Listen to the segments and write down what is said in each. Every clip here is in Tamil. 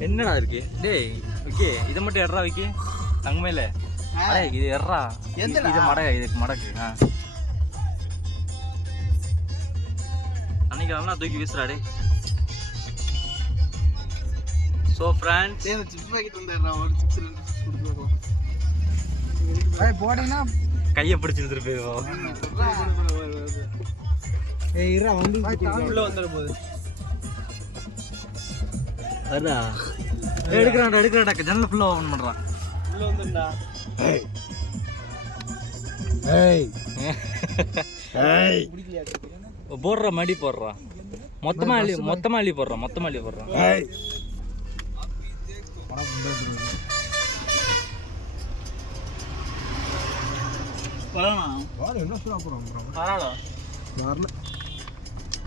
என்னடா இருக்கு டேய் விக்கி இதை மட்டும் எட்ரா விக்கி தங்கமேல அடே இது எட்ரா இது மடகு இதுக்கு மடகு அன்னைக்கு நல்லா தூக்கி வீசுறா டே ஸோ ஃப்ரெண்ட்ஸ் சிப்ஸ் பாக்கெட் வந்துடுறா ஒரு சிப்ஸ் கொடுத்துருவோம் போட்டீங்கன்னா கையை பிடிச்சி எடுத்துட்டு போயிடுவோம் வந்து உள்ள வந்துட போகுது அதா எடுக்கிறான்டா ஜன்னல் ஃபுல்லா ஓபன் பண்றான் உள்ள வந்துடா போடுற மடி போடுறா மொத்தமா அள்ளி போடுறான்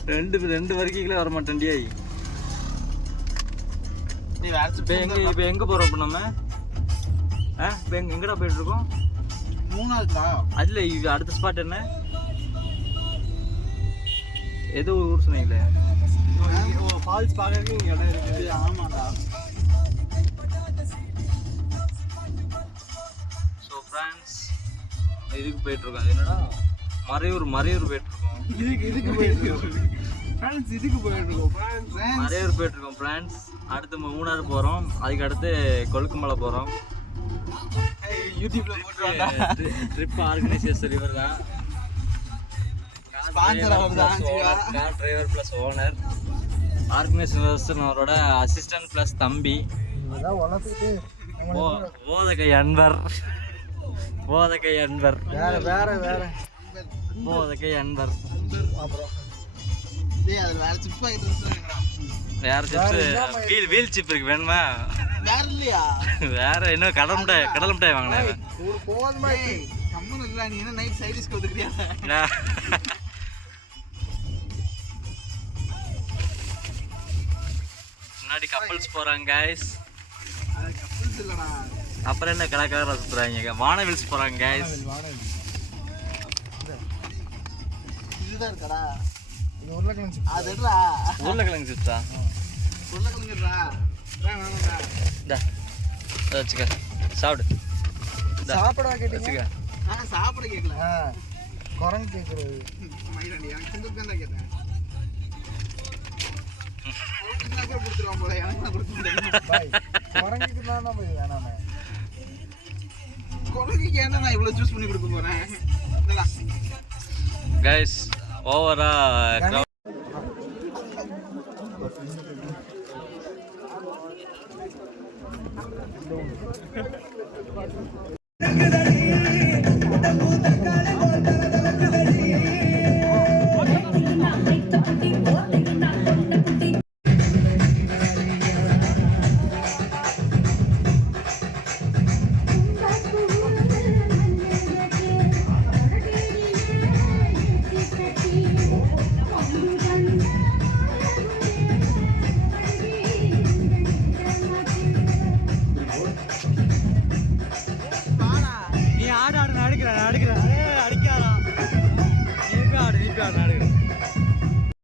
ரெண்டு வரைக்கும் வர மாட்டேன்டியா இப்ப எங்க போறோம் இப்ப நம்ம எங்கடா போயிட்டு இருக்கோம் மூணாவதுக்கா அதுல அடுத்த ஸ்பாட் என்ன ஏதோ ஒரு ஊர் சொன்னீங்களே ஃபால்ஸ் பார்க்கறதுக்கு இங்க இடம் இருக்குது ஆமாடா ஸோ ஃப்ரெண்ட்ஸ் இதுக்கு போயிட்டு இருக்கோம் அது என்னடா மறையூர் போயிட்டு இருக்கோம் இதுக்கு போயிட்டு இருக்கோம் ஃப்ரெண்ட்ஸ் மறையூர் போயிட்டு இருக்கோம் ஃப்ரெண்ட்ஸ் அடுத்து மூணாறு போறோம் அதுக்கு அடுத்து கொழுக்குமலை போறோம் யூடியூப்ல போட்டுருவாங்க ட்ரிப் ஆர்கனைசேஷன் இவர் தான் ஸ்பான்சர் அவர்தான் car driver plus owner organisation அவரோட அசிஸ்டன்ட் ப்ளஸ் தம்பி போதகை அன்பர் போதகை அன்பர் அப்புறம் டேய் அது வேற சிப்ஸ் பாக்கெட் இருக்குடா வேற சிப்ஸ் வீல் சிப் இருக்கு வேணுமா வேற இல்லையா வேற என்ன கடல் மிட்டாய் வாங்கினேன் ஒரு போதுமா கம்மன் இல்ல நீ என்ன நைட் சைடிஸ்க்கு வந்துக்கிறியா முன்னாடி கப்பல்ஸ் போறாங்க गाइस அது கப்பல்ஸ் இல்லடா அப்புறம் என்ன கலக்கார சுத்துறாங்க வானவில்ஸ் போறாங்க गाइस இதுதான் இருக்கடா இது உருளைக்கிழங்கு சிப்ஸ் அதுடா உருளைக்கிழங்கு சிப்ஸா உருளைக்கிழங்குடா வேணாம்டா டா வச்சுக்க சாப்பிடு சாப்பிட கேட்டீங்க சாப்பிட கேக்கல குரங்கு கேக்குறது மைடாண்டி எனக்கு சிந்து தான் கேட்டேன் குரங்கு கொடுத்துருவான் போல எனக்கு கொடுத்துட்டேன் பாய் குரங்குக்கு தான் நம்ம வேணாமே குரங்குக்கு ஏன்டா நான் இவ்வளவு ஜூஸ் பண்ணி கொடுக்க போறேன் गाइस ஓவரா Look at